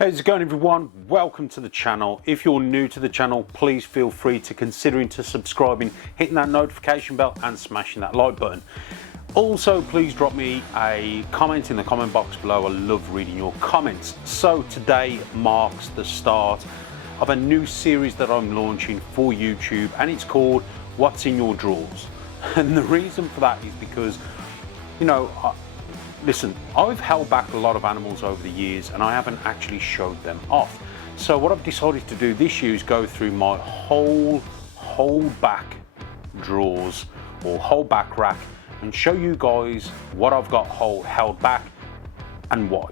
How's it going, everyone? Welcome to the channel. If you're new to the channel, please feel free to considering to subscribing, hitting that notification bell and smashing that like button. Also, please drop me a comment in the comment box below. I love reading your comments. So today marks the start of a new series that I'm launching for YouTube, and it's called What's in Your Drawers. And the reason for that is because, you know, listen, I've held back a lot of animals over the years and I haven't actually showed them off. So what I've decided to do this year is go through my whole back drawers or whole back rack and show you guys what I've got held back and why.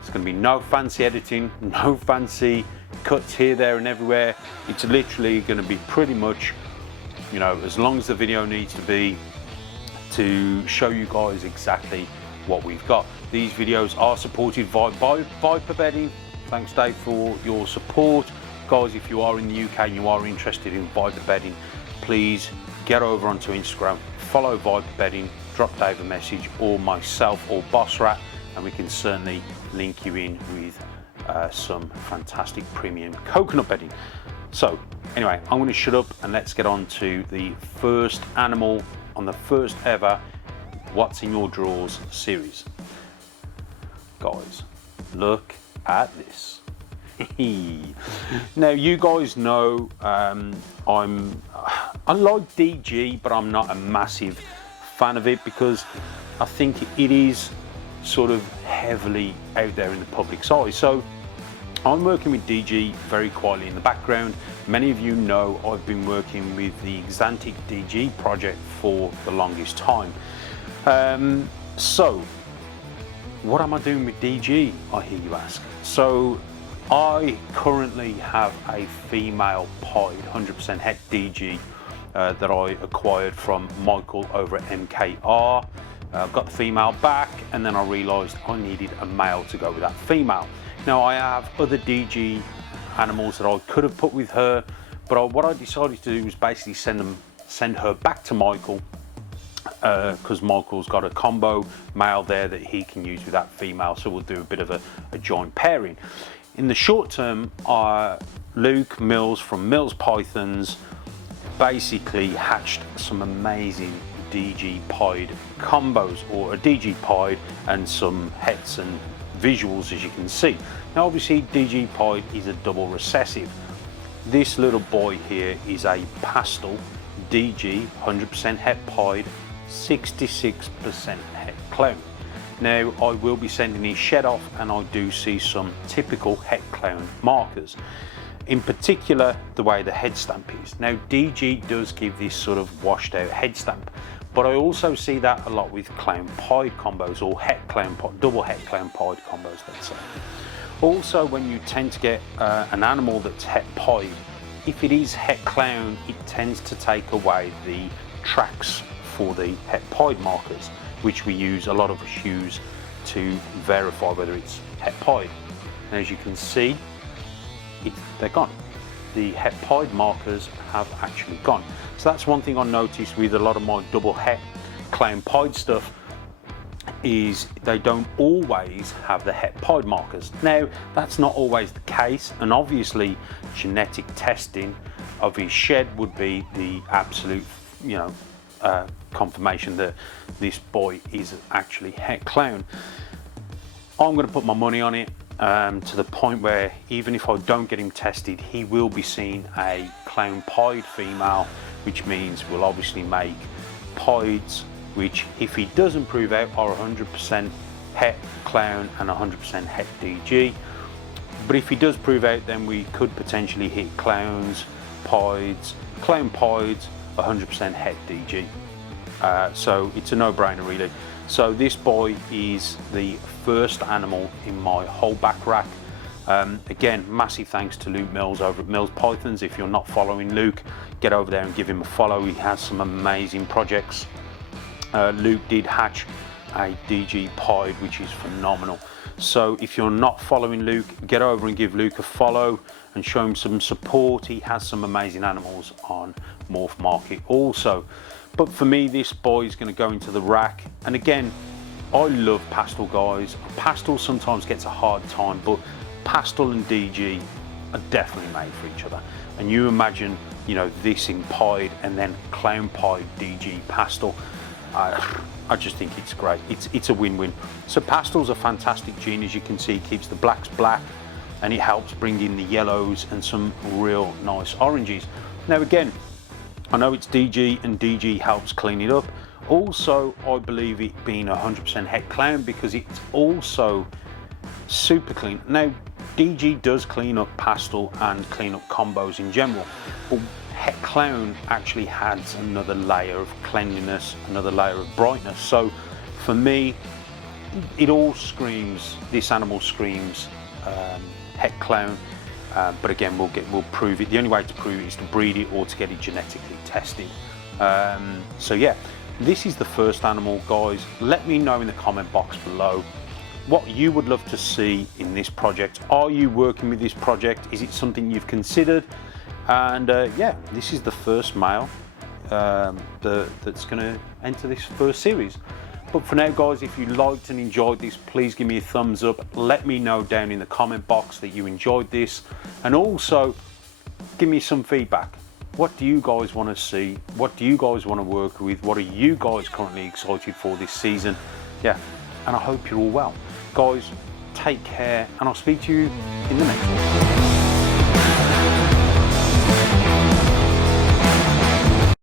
It's going to be no fancy editing, no fancy cuts here, there and everywhere. It's literally going to be pretty much, you know, as long as the video needs to be, to show you guys exactly what we've got. These videos are supported by Viper Bedding. Thanks, Dave, for your support. Guys, if you are in the UK and you are interested in Viper Bedding, please get over onto Instagram, follow Viper Bedding, drop Dave a message, or myself or Boss Rat, and we can certainly link you in with some fantastic premium coconut bedding. So anyway, I'm going to shut up and let's get on to the first animal on the first ever What's in Your Drawers series. Guys, look at this. Now, you guys know I like DG, but I'm not a massive fan of it because I think it is sort of heavily out there in the public's eye. So I'm working with DG very quietly in the background. Many of you know I've been working with the Xantic DG project for the longest time. So what am I doing with DG, I hear you ask? So I currently have a female pied 100% het DG that I acquired from Michael over at MKR. Got the female back, and then I realised I needed a male to go with that female. Now, I have other DG animals that I could have put with her, but what I decided to do was basically send her back to Michael, because Michael's got a combo male there that he can use with that female, so we'll do a bit of a joint pairing. In the short term, Luke Mills from Mills Pythons basically hatched some amazing DG pied combos, or a DG pied and some hets and visuals, as you can see. Now obviously DG pied is a double recessive. This little boy here is a pastel DG 100% het pied, 66% het clown. Now I will be sending his shed off, and I do see some typical het clown markers, in particular the way the head stamp is. Now DG does give this sort of washed out head stamp, but I also see that a lot with clown pied combos, or het clown double het clown pied combos, let's say. Also, when you tend to get an animal that's het pied, if it is het clown, it tends to take away the tracks for the het pied markers, which we use a lot of hues to verify whether it's het pied. And as you can see, they're gone. The het pied markers have actually gone. So that's one thing I noticed with a lot of my double het clown pied stuff, is they don't always have the het pied markers. Now, that's not always the case, and obviously genetic testing of his shed would be the absolute, you know, confirmation that this boy is actually het clown. I'm going to put my money on it, to the point where even if I don't get him tested, he will be seeing a clown pied female, which means we'll obviously make pieds, which, if he doesn't prove out, are 100% het clown and 100% het DG. But if he does prove out, then we could potentially hit clowns, pieds, clown pieds, 100% het DG. So it's a no-brainer, really. So this boy is the first animal in my whole back rack. Again, massive thanks to Luke Mills over at Mills Pythons. If you're not following Luke, get over there and give him a follow. He has some amazing projects. Luke did hatch a DG pied, which is phenomenal. So if you're not following Luke, get over and give Luke a follow and show him some support. He has some amazing animals on Morph Market also. But for me, this boy is going to go into the rack. And again, I love pastel, guys. Pastel sometimes gets a hard time, but pastel and DG are definitely made for each other. And you imagine, you know, this in pied and then clown pied DG pastel. I just think it's great. It's a win-win. So pastel's a fantastic gene, as you can see. It keeps the blacks black and it helps bring in the yellows and some real nice oranges. Now again, I know it's DG and DG helps clean it up. Also, I believe it being 100% het clown because it's also super clean. Now, DG does clean up pastel and clean up combos in general, but het clown actually adds another layer of cleanliness, another layer of brightness. So for me, it all screams, this animal screams het clown. But again, we'll prove it. The only way to prove it is to breed it or to get it genetically tested. So yeah, this is the first animal, guys. Let me know in the comment box below what you would love to see in this project. Are you working with this project? Is it something you've considered? And yeah, this is the first male that's going to enter this first series. But for now, guys, if you liked and enjoyed this, please give me a thumbs up. Let me know down in the comment box that you enjoyed this. And also, give me some feedback. What do you guys want to see? What do you guys want to work with? What are you guys currently excited for this season? Yeah, and I hope you're all well. Guys, take care, and I'll speak to you in the next one.